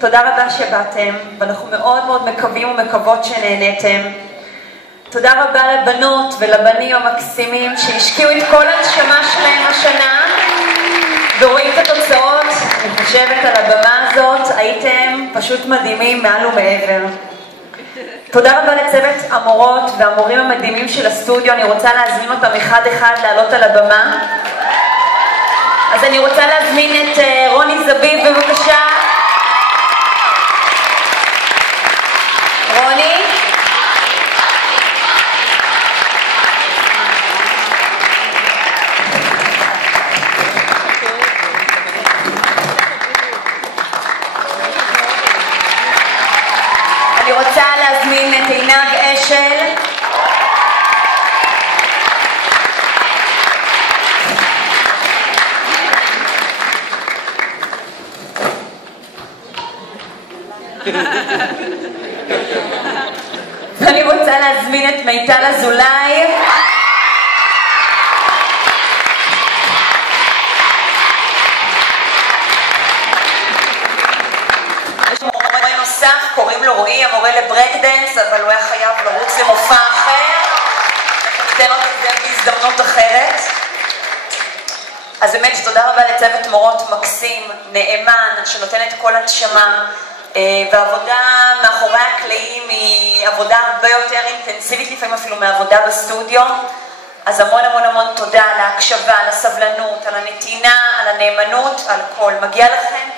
תודה רבה שבאתם, ואנחנו מאוד מאוד מקווים ומקוות שנהנתם. תודה רבה לבנות ולבנים המקסימים שהשקיעו את כל הנשמה שלהם השנה, ורואים את התוצאות. אני חושבת על הבמה הזאת, הייתם פשוט מדהימים מעל ומעבר. תודה רבה לצוות המורות והמורים המדהימים של הסטודיו. אני רוצה להזמין אותם אחד אחד לעלות על הבמה. אז אני רוצה להזמין את רוני זביב, בבקשה. רוני. אני רוצה להזמין את עינב אשל. ואני רוצה להזמין את מיטל אזולאי. יש מורה נוסף, קוראים לו רועי, המורה לברק דנס, אבל הוא היה חייב לרוץ למופע אחר. ניתן לו את זה בהזדמנות אחרת. אז באמת תודה רבה לצוות מורות מקסים, נאמן, שנותן את כל הנשמה. והעבודה מאחורי הקלעים היא עבודה הרבה יותר אינטנסיבית, לפעמים אפילו מעבודה בסטודיו. אז המון המון המון תודה על ההקשבה, על הסבלנות, על הנתינה, על הנאמנות, על כל. מגיע לכם